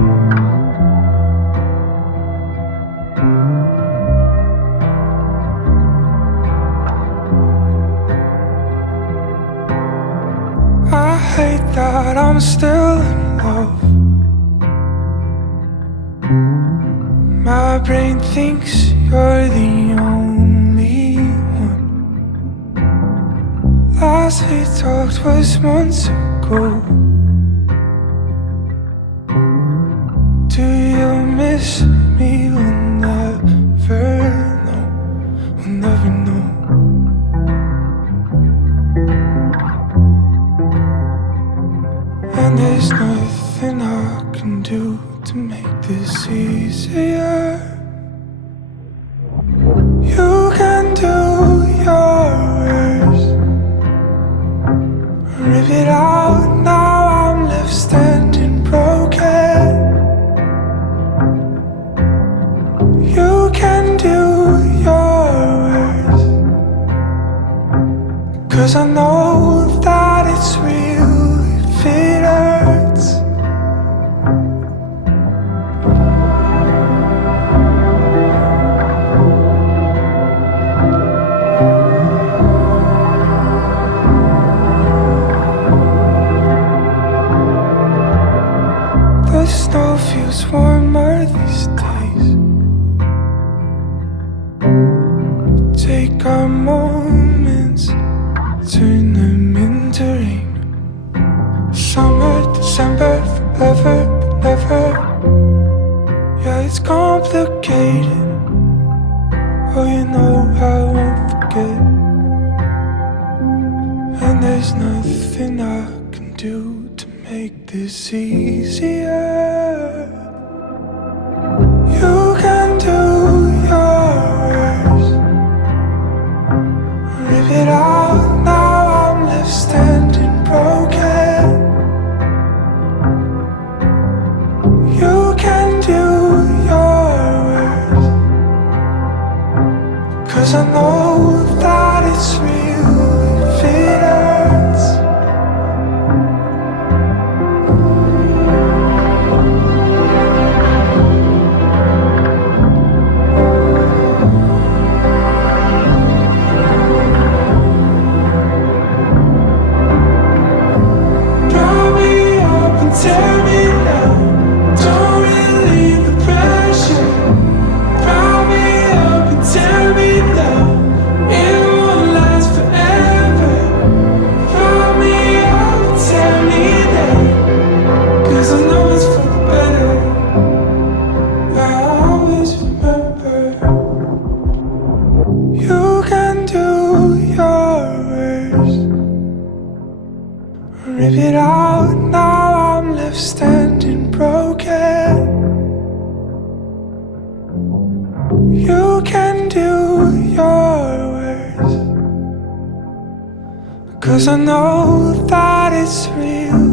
I hate that I'm still in love. My brain thinks you're the only one. Last we talked was months ago. Do you miss me? We'll never know. We'll never know. And there's nothing I can do to make this easier. You can do yours, rip it out. Now I'm left standing broken. You can do yours, 'cause I know that it's real if it hurts. The snow feels warmer these days. Take our moments, turn them into rain. Summer, December, forever, but never. Yeah, it's complicated. Oh, you know I won't forget. And there's nothing I can do to make this easier. You can do yours, rip it out. Now I'm left standing broken. You can do yours, 'cause I know that it's real if it hurts. Draw me up and tear me down. Don't relieve the pressure. Draw me up and tear me down. It won't last forever. Draw me up and tear me down, 'cause I know it's for the better. I always remember. You can do yours, rip it out. Now I'm left standing broken. You can do yours, 'cause I know that it's real